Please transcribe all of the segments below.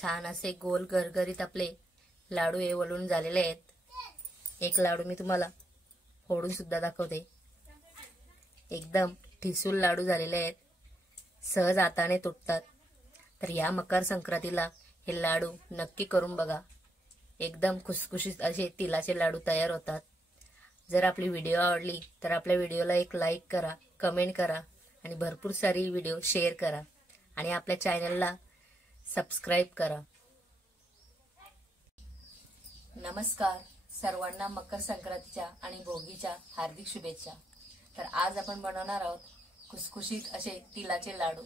छान असे गोल गरगरीत आपले लाडू हे वळून झालेले आहेत। एक लाडू मी तुम्हाला फोडून सुद्धा दाखवते। एकदम ठिसूळ लाडू झालेले आहेत, सहज हाताने तुटतात। तर या मकर संक्रांतीला हे लाडू नक्की करून बघा। एकदम खुसखुशीत असे तिलाचे लाडू तयार होतात। जर आपली व्हिडिओ आवडली तर आपल्या व्हिडिओला एक लाईक करा, कमेंट करा आणि भरपूर सारी व्हिडिओ शेअर करा आणि आपल्या चॅनलला सबस्क्राइब करा। नमस्कार, सर्वांना मकर संक्रांतीच्या आणि भोगीच्या हार्दिक शुभेच्छा। तर आज आपण बनवणार आहोत खुसखुशीत असे तिलाचे लाडू।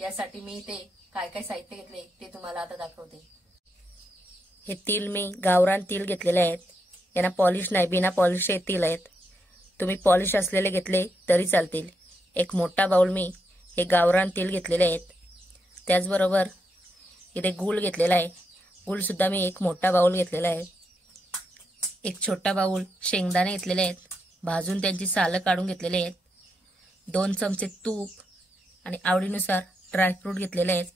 यासाठी मी इथे काय काय साहित्य घेतले ते तुम्हाला आता दाखवते। हे तिल मी गावरान तिल घेतलेले आहेत। यांना पॉलिश नाही, बिना पॉलिश हे तिल आहेत। तुम्ही पॉलिश असलेले घेतले तरी चालतील। एक मोठा बाउल मी हे गावरान तिल घेतलेले आहेत। त्याचबरोबर इथे गूळ घेतलेला आहे। गूळ सुद्धा मी एक मोठा बाउल घेतलेला आहे। एक छोटा बाउल शेंगदाणे घेतलेले आहेत, भाजून त्यांची सालं काढून घेतलेले आहेत। 2 चमचे तूप आणि आवडीनुसार ड्रायफ्रूट घेतलेले आहेत।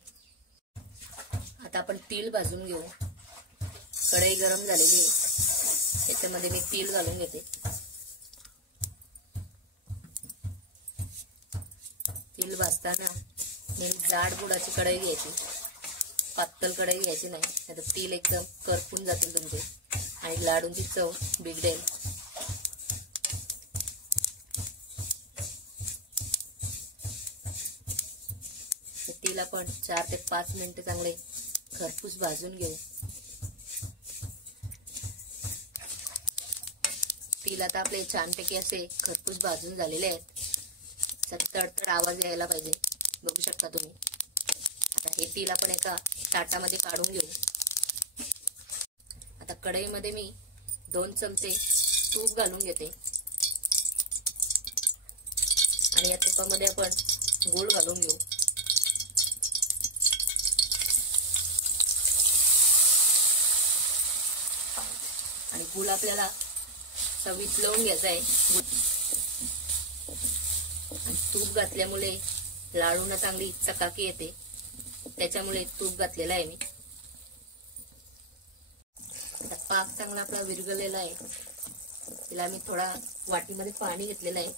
आता आपण तीळ भाजून घेऊ। कढई गरम झालेली आहे, त्याच्यामध्ये मी तीळ घालून घेते। तीळ भाजताना मी जाड बुडाची कढई घ्यायची, पातळ कढई घ्यायची नाही, नाहीतर तीळ एकदम करपून जातील तुमचे आणि लाडूंची चव बिघडेल। तीळ आपण 4 ते 5 मिनिटे चांगले खरपूस भाजून घेऊ। तीळ आता आपले छानपैकी असे खरपूस भाजून झालेले आहेत। तडतड आवाज यायला पाहिजे, बघू शकता तुम्ही। आता हे तीळ आपण एका ताटामध्ये काढून घेऊ। आता कढईमध्ये मी 2 चमचे तूप घालून घेते आणि या तुपामध्ये आपण गूळ घालून घेऊ। आणि गूळ आपल्याला चवीत लावून घ्यायचा आहे। आणि तूप घातल्यामुळे लाडूंना चांगली चकाकी येते, त्याच्यामुळे तूप घातलेला आहे मी। आता पाक चांगला आपला विरघळलेला आहे। तिला मी थोडा वाटीमध्ये पाणी घेतलेलं आहे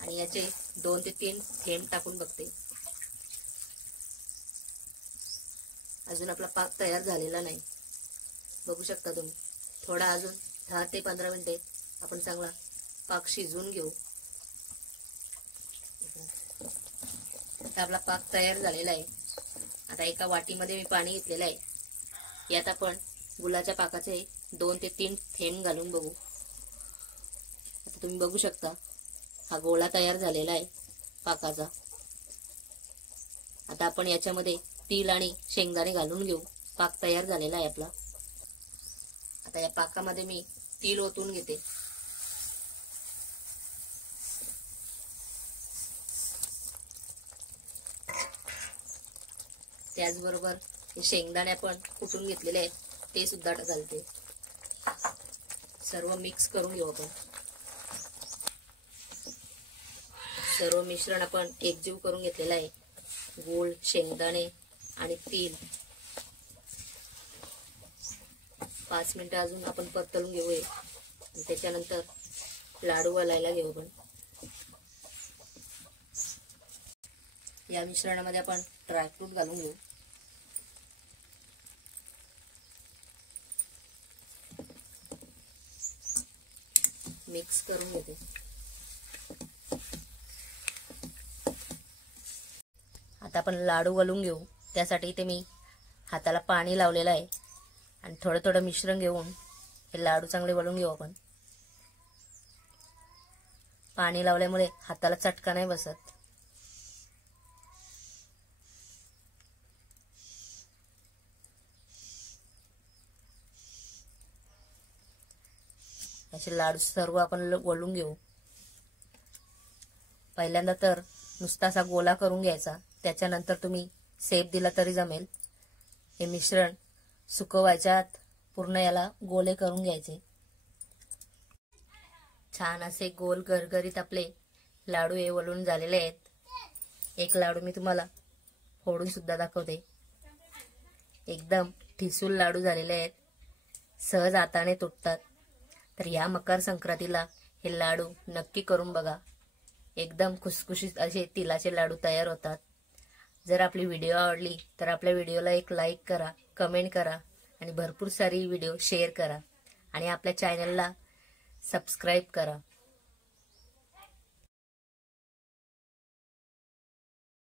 आणि याचे 2 ते 3 थेंब टाकून बघते। अजून आपला पाक तयार झालेला नाही, बघू शकता तुम्ही। थोडा अजून 10 ते 15 मिनिटे आपण चांगला पाक शिजवून घेऊ। आता आपला पाक तयार झालेला आहे। आता एका वाटीमध्ये मी पाणी घेतलेलं आहे। यात आपण गुळाच्या पाकाचे 2 ते 3 थेंब घालून बघू। आता तुम्ही बघू शकता हा गोळा तयार झालेला आहे पाकाचा। आता आपण याच्यामध्ये तीळ आणि शेंगदाणे घालून घेऊ। पाक तयार झालेला आहे आपला। आता या पाकामध्ये मी तीळ ओतून घेते। त्याचबरोबर हे शेंगदाणे आपण कुटून घेतलेले आहेत ते सुद्धा घालते। सर्व मिक्स करून घेऊ आपण। सर्व मिश्रण आपण एकजीव करून घेतलेलं आहे। गूळ, शेंगदाणे आणि तीळ। 5 मिनिटं अजून आपण परतवून घेऊया आणि त्याच्यानंतर लाडू वळायला घेऊ आपण। या मिश्रणामध्ये आपण ड्रायफ्रूट घालून घेऊ। मिक्स करून घेते। आता आपण लाडू वळून घेऊ। त्यासाठी इथे मी हाताला पाणी लावलेलं आहे आणि थोडं थोडं मिश्रण घेऊन हे लाडू चांगले वळून घेऊ आपण। पाणी लावल्यामुळे हाताला चटका नाही बसत। असे लाडू सर्व आपण वळून घेऊ। पहिल्यांदा तर नुसता असा गोला करून घ्यायचा, त्याच्यानंतर तुम्ही शेप दिला तरी जमेल। हे मिश्रण सुकवायच्या आत पूर्ण याला गोले करून घ्यायचे। छान असे गोल गरगरीत आपले लाडू हे वळून झालेले आहेत। एक लाडू मी तुम्हाला फोडून सुद्धा दाखवते। एकदम ठिसूळ लाडू झालेले आहेत, सहज हाताने तुटतात। तर या मकर संक्रांतीला हे लाडू नक्की करून बघा, एकदम खुसखुशीत असे तिलाचे लाडू तयार होतात। जर आपली व्हिडिओ आवडली तर आपल्या व्हिडिओला एक लाईक करा, कमेंट करा आणि भरपूर सारी व्हिडिओ शेअर करा आणि आपल्या चॅनलला सबस्क्राईब करा।